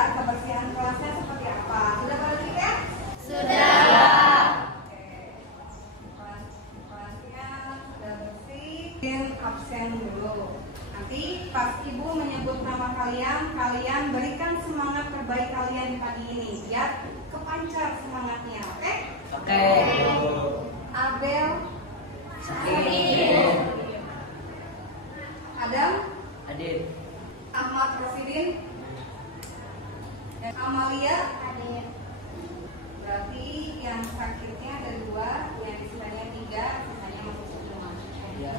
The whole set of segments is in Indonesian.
ya kebersihan kelasnya seperti apa. Sudah pada lihat? Sudah. Kelasnya sudah bersih. Absen dulu. Nanti pas ibu menyebut nama kalian, kalian berikan semangat terbaik kalian di pagi ini biar kepancar semangatnya. Oke? Oke. Abel, Sakit. Adam, Adit. Ahmad Rosidin, dan Amalia. Berarti yang sakitnya ada 2, yang istilahnya 3, sisanya masuk semua. Ya.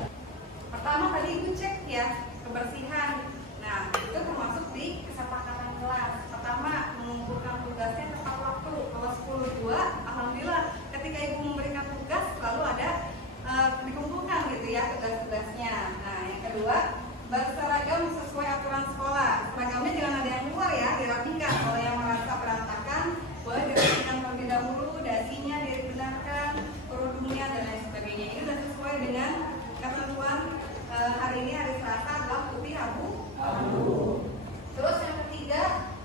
Pertama tadi ibu cek ya kebersihan. Nah itu termasuk di kesepakatan kelas. Pertama mengumpulkan tugasnya tepat waktu. Kalau 10.2, alhamdulillah ketika ibu memberikan tugas selalu ada dikumpulkan gitu ya tugas-tugasnya. Nah yang kedua berseragam sesuai aturan sekolah. Seragamnya jangan ada yang keluar ya, dirapikan. Kalau yang merasa berantakan boleh dirapikan terlebih dahulu, dasinya dibenarkan, kerudungnya dan lain sebagainya. Ini sudah sesuai dengan ketentuan hari ini hari Selasa adalah putih abu. Terus yang ketiga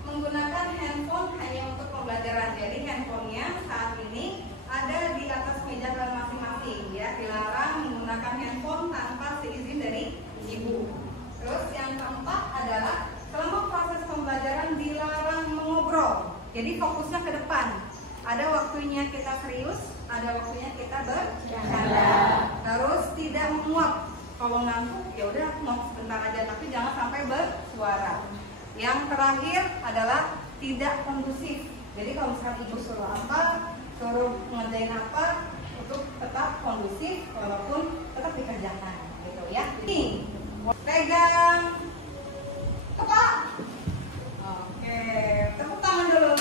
menggunakan handphone hanya untuk pembelajaran. Jadi handphonenya saat ini ada di atas meja kalian masing-masing ya. Dilarang menggunakan handphone tanpa seizin dari ibu. Terus yang keempat adalah selama proses pembelajaran dilarang mengobrol. Jadi fokusnya ke depan. Ada waktunya kita serius, ada waktunya kita bercanda. Terus tidak menguap. Kalau ngantuk ya udah mau sebentar aja, tapi jangan sampai bersuara. Yang terakhir adalah tidak kondusif. Jadi kalau misalkan ibu suruh apa, suruh ngerjain apa, untuk tetap kondusif walaupun tetap dikerjakan, gitu ya. Ini pegang kepala. Oke, tepuk tangan dulu.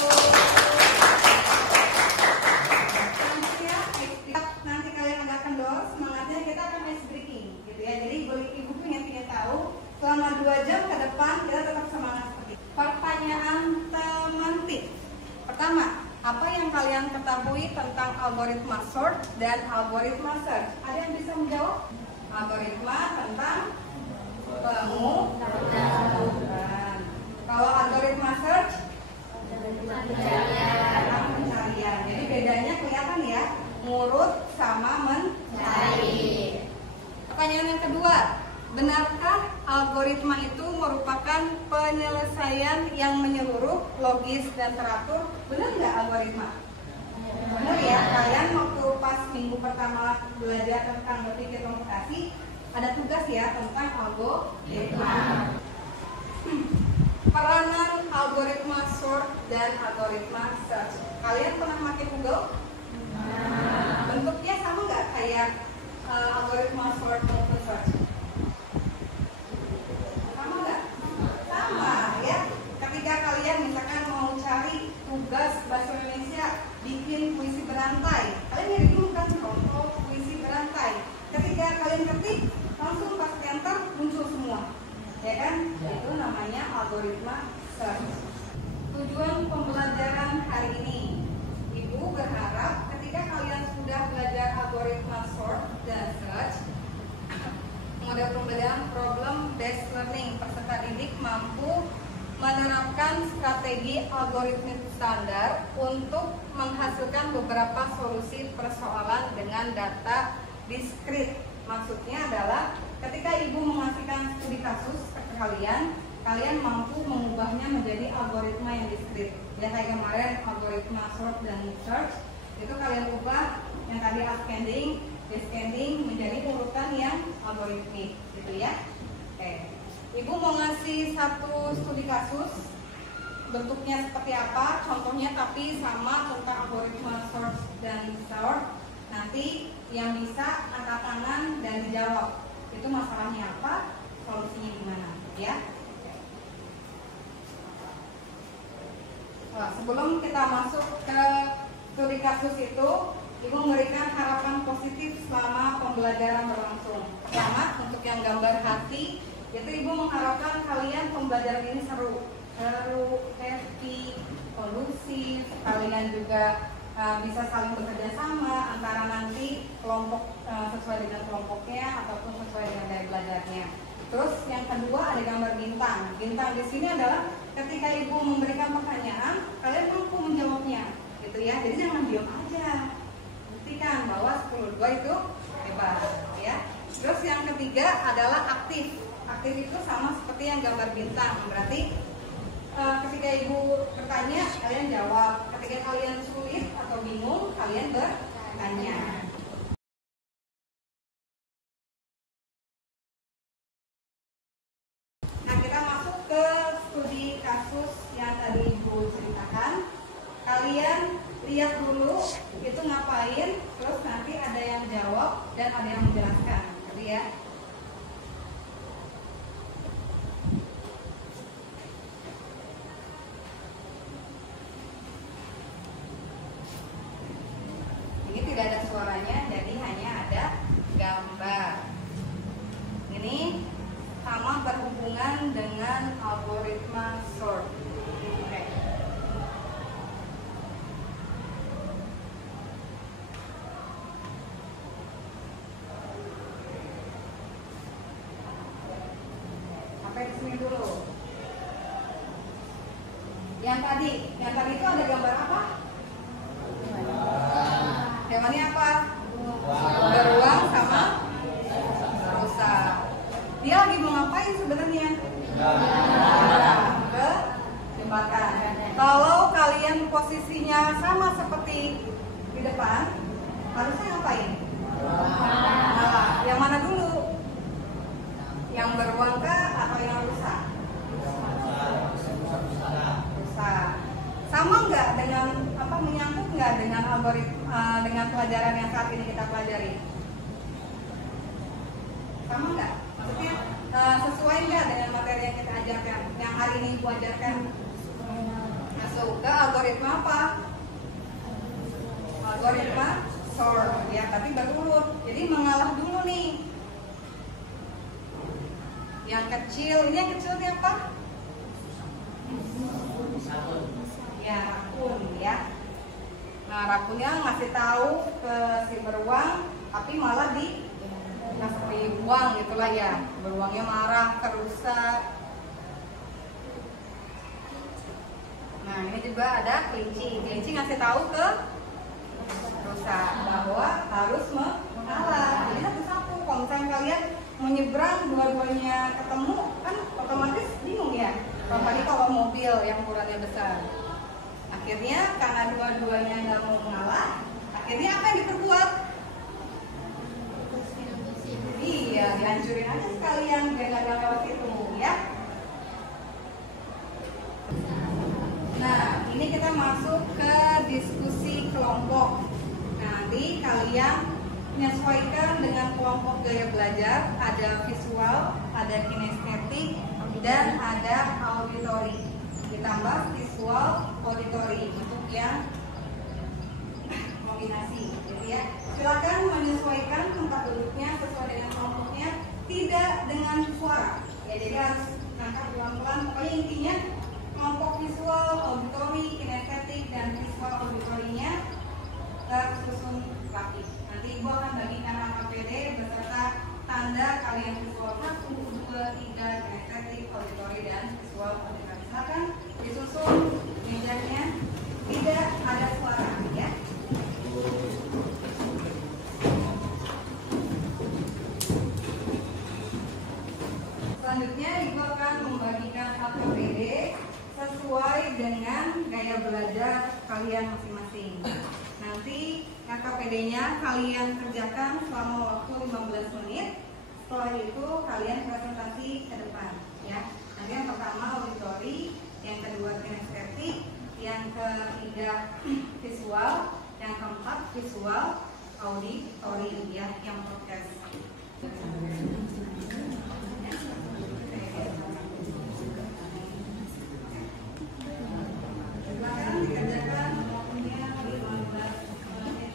Nanti kalian agak kendor, semangatnya kita akan ice breaking, gitu ya. Jadi ibu pengen tahu selama 2 jam ke depan kita tetap semangat seperti itu. Pertanyaan tematik. Pertama, apa yang kalian ketahui tentang algoritma sort dan algoritma search? Ada yang bisa menjawab? Algoritma tentang pengumuman. Kalau algoritma search tentang pencarian. Jadi bedanya kelihatan ya, ngurut sama mencari. Pertanyaan yang kedua, benarkah algoritma itu merupakan penyelesaian yang menyeluruh, logis dan teratur? Benar nggak algoritma? Benar ya. Kalian waktu pas minggu pertama belajar tentang berpikir komputasi ada tugas ya tentang algoritma. Peranan algoritma sort dan algoritma search. Kalian pernah pakai Google? Bentuknya sama nggak kayak algoritma sort maupun search? Sama nggak? Sama ya. Ketika kalian misalkan mau cari tugas bahasa Indonesia bikin puisi berantai, kalian nyari dulu kan contoh puisi berantai. Ketika kalian ketik langsung pas enter muncul semua, ya kan? Itu namanya algoritma search. Tujuan pembelajaran hari ini, ibu berharap ketika kalian sudah belajar algoritma sort dan search, model pembelajaran problem based learning, peserta didik mampu menerapkan strategi algoritmik standar untuk menghasilkan beberapa solusi persoalan dengan data diskrit. Maksudnya adalah ketika ibu mengasihkan studi kasus ke kalian, kalian mampu mengubahnya menjadi algoritma yang diskrit. Ya kayak kemarin algoritma sort dan search, itu kalian ubah yang tadi ascending, descending menjadi urutan yang algoritmik, gitu ya. Oke. Ibu mau ngasih satu studi kasus, bentuknya seperti apa, contohnya tapi sama tentang algoritma sort dan sort. Nanti yang bisa angkat tangan dan dijawab, itu masalahnya apa, solusinya gimana, ya. Nah, sebelum kita masuk ke studi kasus itu, ibu memberikan harapan positif selama pembelajaran berlangsung. Pertama, untuk yang gambar hati, itu ibu mengharapkan kalian pembelajaran ini seru, happy, kondusif, kalian juga bisa saling bekerja sama antara nanti kelompok sesuai dengan kelompoknya ataupun sesuai dengan daya belajarnya. Terus yang kedua ada gambar bintang. Bintang di sini adalah ketika ibu memberikan pertanyaan, kalian mampu menjawabnya, gitu ya. Jadi jangan diam aja. Buktikan bahwa 10-2 itu hebat, ya. Terus yang ketiga adalah aktif. Aktif itu sama seperti yang gambar bintang. Berarti ketika ibu bertanya, kalian jawab. Ketika kalian sulit atau bingung, kalian bertanya. Nah, kita masuk ke studi kasus yang tadi ibu ceritakan. Kalian lihat dulu itu ngapain, terus nanti ada yang jawab dan ada yang menjelaskan. Jadi ya. Ini tidak ada suaranya, jadi hanya ada gambar. Ini sama berhubungan dengan algoritma sort. Oke. Sampai di sini dulu. Yang tadi itu ada gambar apa? Hewannya apa? Beruang sama rusa. Dia lagi mau ngapain sebenarnya? Ke jembatan. Kalau kalian posisinya sama seperti di depan, harusnya ngapain? Nah, yang mana dulu? Yang beruang kah atau yang rusa? Rusa. Sama nggak dengan menyangkut nggak dengan algoritma dengan pelajaran yang saat ini kita pelajari? Sama nggak? Maksudnya sesuai nggak dengan materi yang kita ajarkan, yang hari ini ibu ajarkan? Masuk ke algoritma apa? Algoritma sort, ya, tapi berurut. Jadi mengalah dulu nih. Yang kecil, ini yang kecil ini apa? Ya, rakun, ya. Nah, rakunnya ngasih tahu ke si beruang, tapi malah dibuang gitulah ya. Beruangnya marah ke rusa. Nah, ini juga ada kelinci. Kelinci ngasih tahu ke rusa bahwa harus mengalah. Jadi satu-satu. Kalau misalnya kalian menyeberang dua-duanya ketemu, kan otomatis bingung ya. Kalau mobil yang ukurannya besar. Akhirnya karena dua-duanya nggak mau mengalah, akhirnya apa yang diperbuat? Iya, dihancurin aja sekalian biar nggak lewat situ, ya. Nah, ini kita masuk ke diskusi kelompok. Nanti kalian menyesuaikan dengan kelompok gaya belajar. Ada visual, ada kinestetik, dan ada auditori. Ditambah visual, auditori untuk yang kombinasi, gitu ya. Silakan menyesuaikan tempat duduknya sesuai dengan kelompoknya, tidak dengan suara. Ya, jadi harus ngangkat pelan-pelan. Pokoknya intinya kelompok visual, auditori, kinestetik, dan visual auditorinya tersusun rapi. Nanti ibu akan bagikan AKPD beserta tanda kalian visual 1, 2, 3, kinestetik, auditori, dan visual auditori. Silakan disusun mejanya, tidak ada suara, ya. Selanjutnya ibu akan membagikan AKPD sesuai dengan gaya belajar kalian masing-masing. Nanti AKPD-nya kalian kerjakan selama waktu 15 menit. Setelah itu kalian presentasi ke depan, ya. Nanti yang pertama auditori, yang kedua kinestetik, yang ketiga visual, yang keempat visual auditori, ya, yang podcast. Silakan dikerjakan waktunya 15 menit.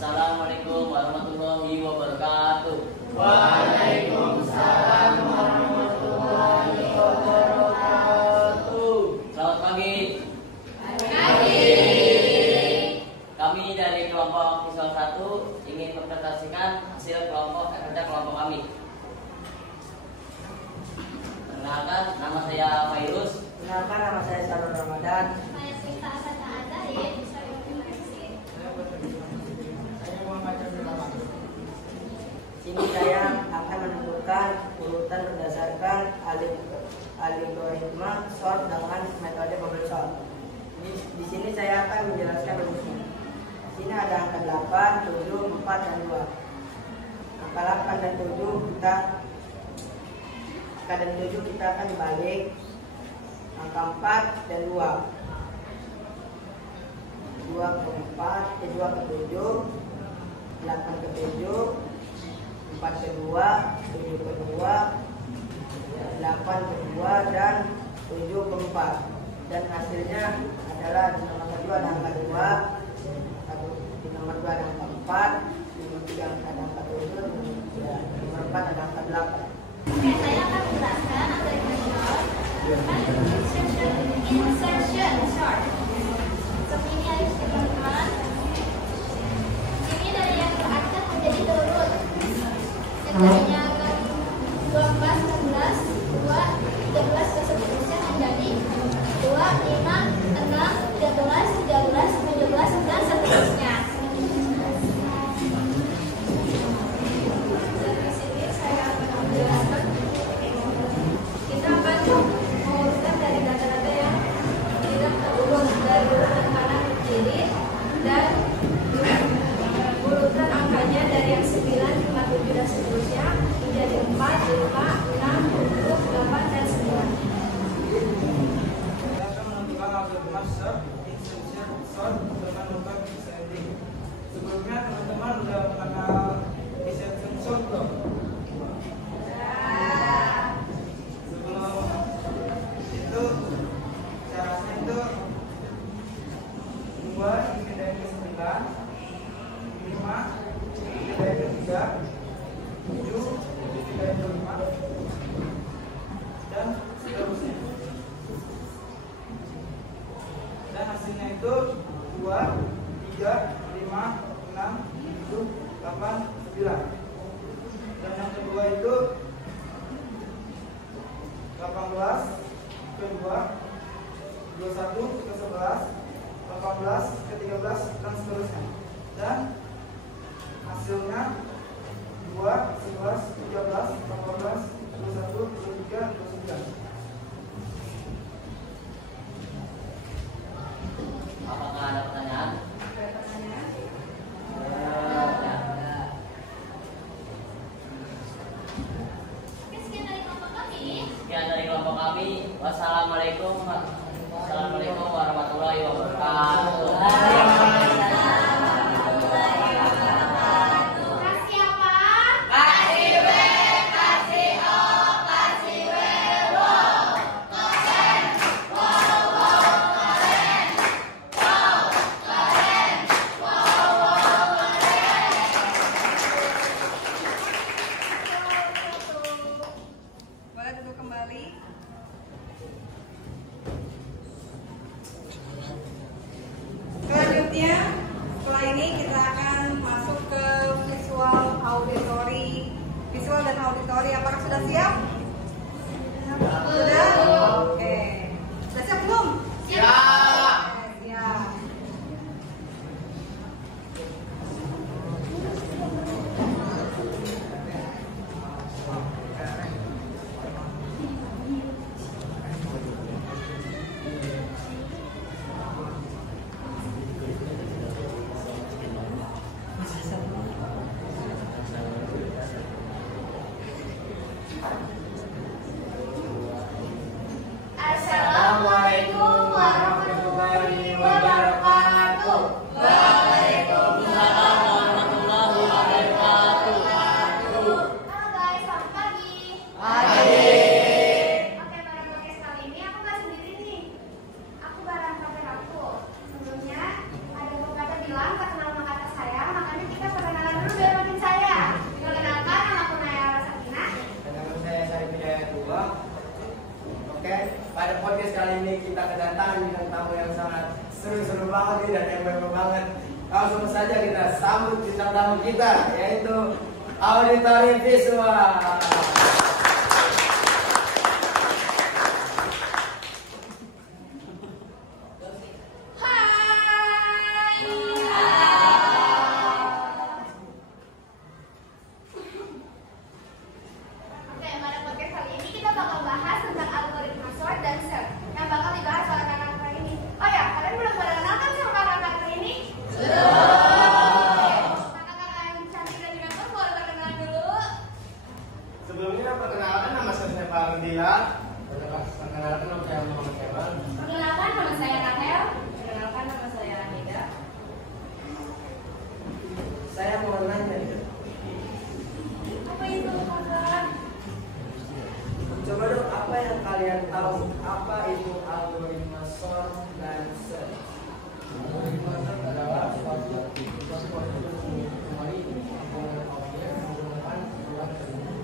Assalamualaikum warahmatullahi wabarakatuh. Waalaikumsalam warahmatullahi wabarakatuh. Selamat pagi. Pagi. Kami dari kelompok visual 1 ingin mempresentasikan hasil kerja kelompok kami. Perkenalkan, nama saya Fairuz. Kenalkan, nama saya Sarul Ramadan. Saya Sita Asata Azaid, saya Universi. Sini saya akan menentukan urutan berdasarkan algoritma sort dengan metode bubble sort. Di sini saya akan menjelaskan rumusnya. Sini ada angka 8, 7, 4, dan 2. Angka 8 dan 7 kita akan balik. Angka 4 dan 2. 2 ke 4, 2 ke 7, 8 ke 7, 4 ke 2, 7 ke 2, 8 ke 2, dan 7 ke 4. Dan hasilnya adalah di nomor 1 ada angka 2, di nomor 2 ada angka 4, di nomor 3 ada angka 7, di nomor 4 ada angka 8. Oke, saya akan menjelaskan algoritma short. Insertion short. Seperti ini ya teman-teman. Ini dari yang terakhir menjadi turun. Setelahnya akan 12, 16, 2, 13 dan seterusnya menjadi 2, 5, 6, 13, 13, 17 dan seterusnya. Dari sini saya akan menjelaskan. Kita akan mengurutkan dari data-data yang tidak terurut dari urutan kanan ke kiri dan urutan angkanya dari yang 9, 5, 7 dan seterusnya menjadi 4, 5, 6, 7, 8 dan 9. Saya akan menentukan algoritma sort, insertion, sort dengan metode descending. Sebelumnya teman-teman sudah mengenal insertion sort belum? Sebelum itu caranya itu 2 dipindahin ke 9, 5 dipindahin ke 3, 7 dipindahin ke 5, dan seterusnya. Dan hasilnya itu 2, 3, 5, 6, 7, 8, 9. Dan yang kedua itu 18 ke 2, 21 ke 11, 18 ke 13 dan seterusnya. Dan hasilnya 2, 11, kami. Wassalamualaikum warahmatullahi wabarakatuh. Kasih apa? Kasih W, kasih O, kasih W, wow, keren, wow, wow, keren, wow, keren, wow, wow, keren. Boleh duduk kembali. Selanjutnya, setelah ini kita akan masuk ke visual dan auditori. Apakah sudah siap? Sudah? Oke. Sudah siap belum? Siap. Oke, siap. Assalamualaikum warahmatullahi wabarakatuh. Waalaikumsalam warahmatullahi wabarakatuh. Halo guys, selamat pagi. Pagi. Oke, pada podcast kali ini aku nggak sendiri nih. Aku bareng partner aku. Sebelumnya ada pepatah bilang tak kenal maka kata saya, makanya kita perkenalan dulu biar makin saya. Perkenalkan, nama aku Naya Rasakina. Dan nama saya Syarif Hidayat Dua. Oke, pada podcast kali ini kita kedatangan bintang tamu yang sangat seru-seru banget nih dan yang banget. Langsung saja kita sambut bintang tamu kita, yaitu auditori visual. Oke, pada podcast kali ini kita bakal bahas tentang algoritma sort dan search yang bakal dibahas oleh kakak-kakak ini. Oh ya, kalian belum pada kenal kan sama kakak-kakak ini? Kakak-kakak yang cantik dan ganteng boleh perkenalan dulu. Sebelumnya perkenalkan nama saya Fardila. Perkenalkan nama saya Muhammad Kemal. Perkenalkan, nama saya Rahel. Perkenalkan, nama saya Anida. Saya mau nanya nih. Apa itu kakak? Coba dong, apa yang kalian tahu? Apa itu algoritma sort dan search? Algoritma sort adalah suatu proses kembali dengan objek menggunakan sebuah terminal.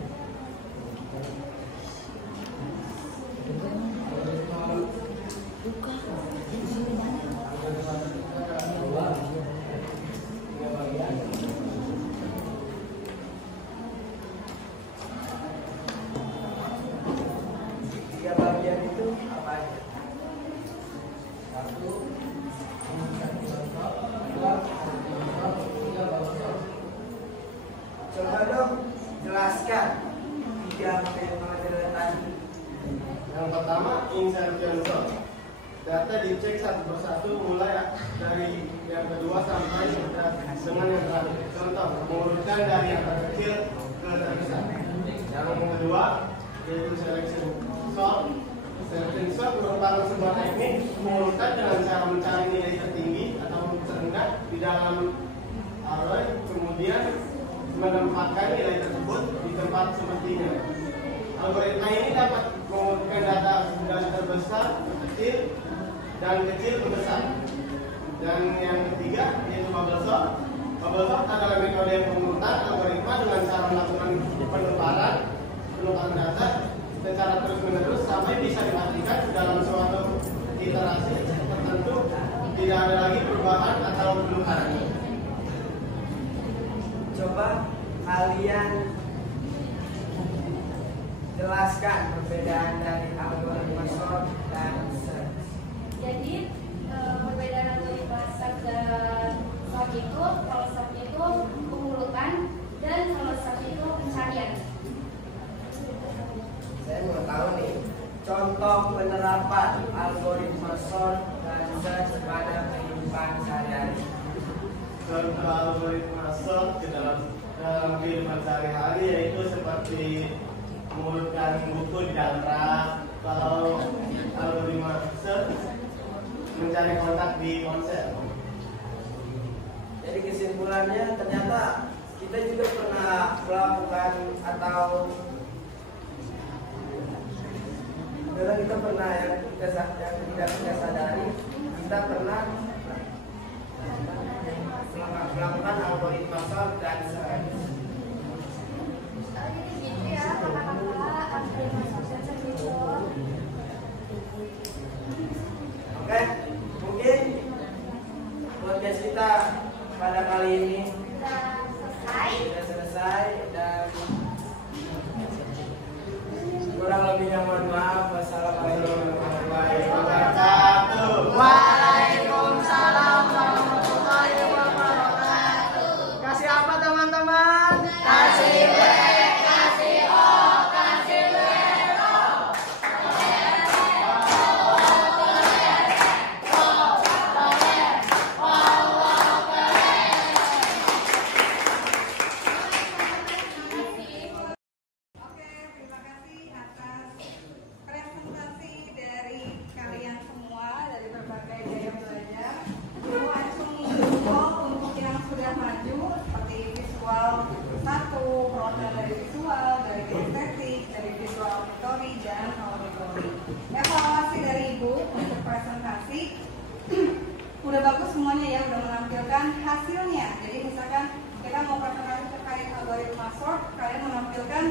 Tiga bagian itu apa aja? Satu, dua, tiga, Coba dong jelaskan tiga materi tadi. Yang pertama, insertion sort. Data dicek satu persatu mulai dari yang kedua sampai dengan yang terakhir. Contoh, mengurutkan dari yang terkecil ke terbesar. Yang kedua, yaitu selection sort. Selection sort merupakan sebuah teknik mengurutkan dengan cara mencari nilai tertinggi atau terendah di dalam array, kemudian menempatkan nilai tersebut di tempat semestinya. Algoritma ini dapat mengurutkan data dari terbesar ke kecil dan kecil ke besar. Dan yang ketiga yaitu bubble sort. Bubble sort adalah metode pengurutan algoritma dengan cara melakukan penukaran data secara terus-menerus sampai bisa dipastikan dalam suatu iterasi tertentu tidak ada lagi perubahan atau penukaran. Coba kalian jelaskan perbedaan dari algoritma sort dan search. Jadi perbedaan algoritma search dan sort itu, kalau sort itu pengurutan dan kalau search itu pencarian. Saya mau tahu nih contoh penerapan algoritma sort dan search pada kehidupan sehari-hari. Contoh algoritma sort ke dalam kehidupan sehari-hari yaitu seperti mengurutkan buku di dalam rak, kalau algoritma search mencari kontak di ponsel. Jadi kesimpulannya ternyata kita juga pernah melakukan atau kita pernah yang tidak kita sadari, kita pernah melakukan algoritma search dan search. Gitu ya, kakak-kakak, algoritma sukses gitu. Oke, mungkin podcast kita pada kali ini Sudah selesai dan kurang lebihnya mohon maaf. Wassalamualaikum warahmatullahi wabarakatuh. Waalaikumsalam warahmatullahi wabarakatuh. Kasih apa teman-teman? Kasih B, kasih O, kasih B, O. Oke, terima kasih atas presentasi dari kalian semua dari berbagai gaya belajar. Langsung untuk yang sudah maju seperti visual 1, perwakilan dari visual, dari estetik, dari visual auditory dan auditory. Evaluasi dari Ibu untuk presentasi udah bagus semuanya ya, udah menampilkan hasilnya. Jadi misalkan kita mau presentasi terkait algoritma sort, kalian menampilkan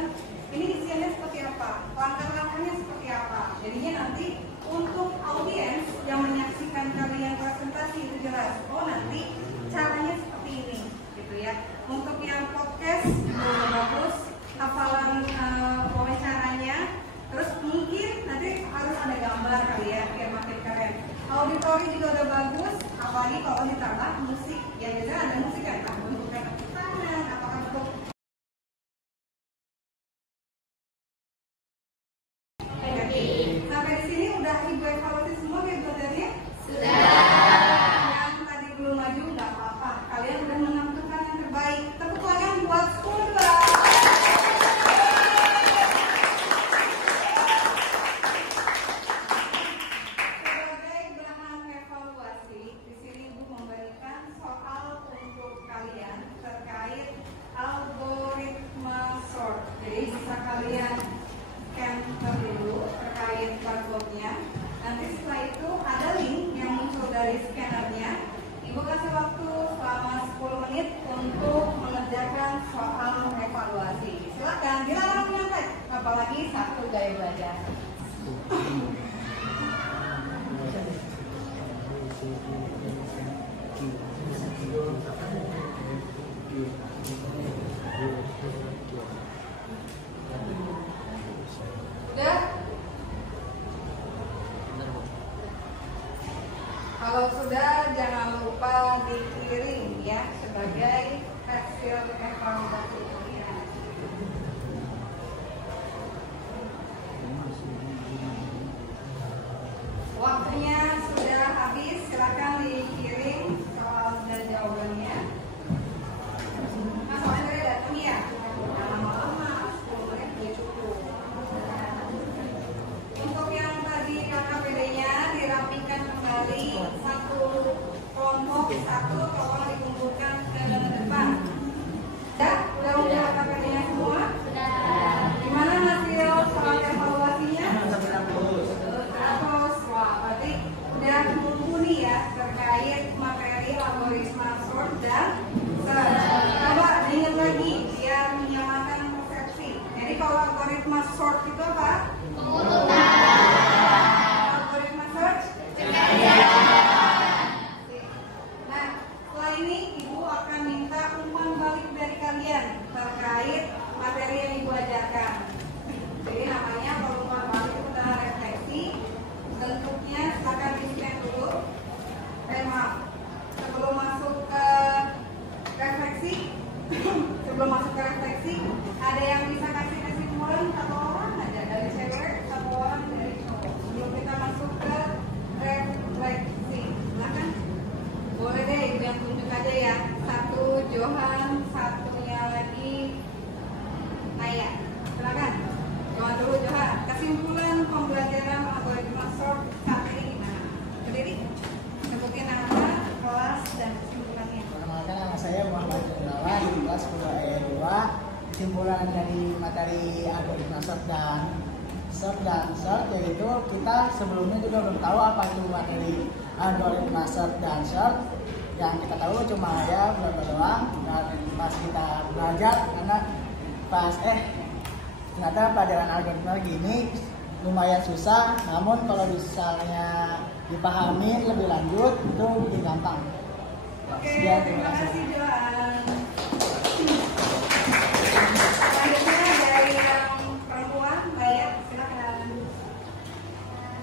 ini isiannya seperti apa, langkah-langkahnya seperti apa. Jadinya nanti untuk audiens yang menyaksikan kalian presentasi itu jelas, oh nanti caranya seperti ini, gitu ya. Untuk yang podcast udah bagus, hafalan wawancaranya, terus mungkin nanti harus ada gambar kali ya, biar makin keren. Auditori juga udah bagus, apalagi kalau ditambah musik, ya biasanya ada musik kan, untuk tepuk tangan, apakah untuk sampai di sini udah Ibu evaluasi semua ya belajarnya? Sudah. Yang tadi belum maju nggak apa-apa, kalian udah menampilkan yang terbaik. Tepuk tangan buat 10. Sebagai bahan evaluasi, di sini Ibu memberikan soal untuk kalian terkait algoritma sort. Jadi bisa kalian scan dulu terkait barcode-nya. Nanti setelah itu ada link yang muncul dari scannernya. Ibu kasih waktu selama 10 menit untuk mengerjakan soal evaluasi. Silakan, dilarang menyantai, apalagi satu gaya belajar. Udah? Kalau sudah, jangan lupa dikirim ya sebagai hasil evaluasi kalian. Waktunya sudah habis, silakan dikirim soal dan jawabannya. Nah, soalnya dari datang ya, jangan lama-lama, 10 menit udah cukup. Untuk yang tadi KKPD-nya dirapikan kembali, satu kelompok, satu tolong dikumpulkan ke depan. Udah menjawab KKPD-nya semua? Gimana hasil soal evaluasinya? Terus, wah berarti udah mumpuni ya terkait materi algoritma sort dan search. Coba ingat lagi biar menyamakan persepsi. Jadi kalau algoritma sort itu apa? Algoritma search? Nah, setelah ini Ibu akan minta umpan balik dari kalian terkait materi yang Ibu ajarkan. Jadi namanya kalau umpan balik itu adalah refleksi. Bentuknya silakan di-scan dulu. Maaf, sebelum masuk ke refleksi, ada yang bisa kasih kesimpulan satu orang aja dari cewek, satu orang dari cowok. Sebelum kita masuk ke refleksi, silakan. Boleh deh, Ibu yang tunjuk aja ya. Satu Johan, satunya lagi Naya. Silakan. Johan dulu, Johan. Kesimpulan pembelajaran kesimpulan dari materi algoritma search dan search, yaitu kita sebelumnya juga belum tahu apa itu materi algoritma search dan search. Yang kita tahu cuma ya bla doang, dan pas kita belajar karena ternyata pelajaran algoritma gini lumayan susah, namun kalau misalnya dipahami lebih lanjut itu lebih gampang. Oke, Sekian, terima kasih Joan. Selanjutnya dari yang perempuan, Mbak Ya, silakan.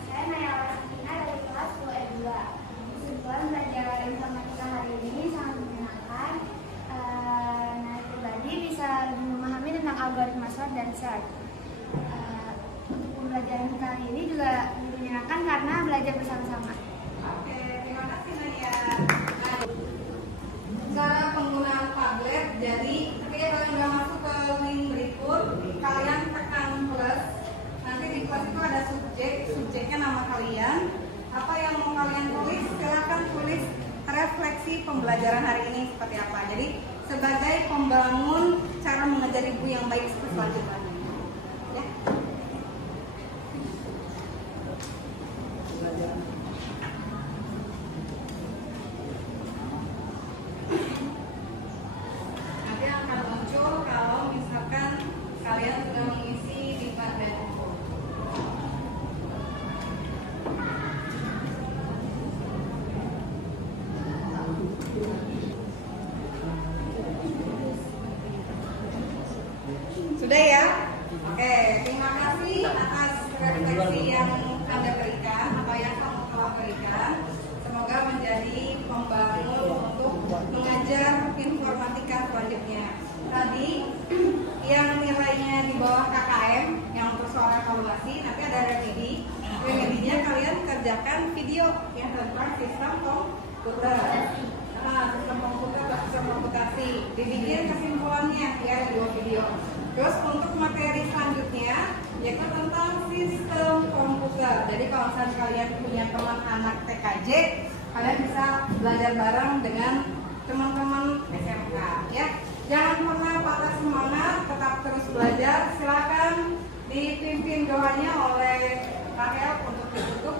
Saya Naya Lasina dari kelas 2E2. Kebetulan belajar informatika hari ini sangat menyenangkan. Naya pribadi bisa lebih memahami tentang algoritma search dan search. Pembelajaran kali ini juga menyenangkan karena belajar bersama-sama. Oke, terima kasih Naya. Cara penggunaan tablet, jadi ketika kalian udah masuk ke link berikut, kalian tekan plus. Nanti di plus itu ada subjeknya nama kalian. Apa yang mau kalian tulis, silakan tulis refleksi pembelajaran hari ini seperti apa. Jadi sebagai pembangun cara mengajar ibu yang baik selanjutnya. Ya. Nanti akan muncul kalau misalkan kalian sudah mengisi di tablet. Sudah ya? Oke, terima kasih atas refleksi yang Anda berikan atau yang kamu telah berikan. Semoga menjadi pembangun untuk mengajar informatika selanjutnya. Tadi yang nilainya di bawah KKM yang untuk soal evaluasi, nanti ada remedi. Remedinya kalian kerjakan video yang tentang sistem komputer. Sistem komputer atau sistem komputasi. Dibikin kesimpulannya ya di dua video. Terus untuk materi selanjutnya yaitu tentang sistem komputer. Jadi kalau misalnya kalian punya teman anak TKJ, kalian bisa belajar bareng dengan teman-teman SMK ya. Jangan pernah patah semangat, tetap terus belajar. Silakan dipimpin doanya oleh Rahel untuk ditutup.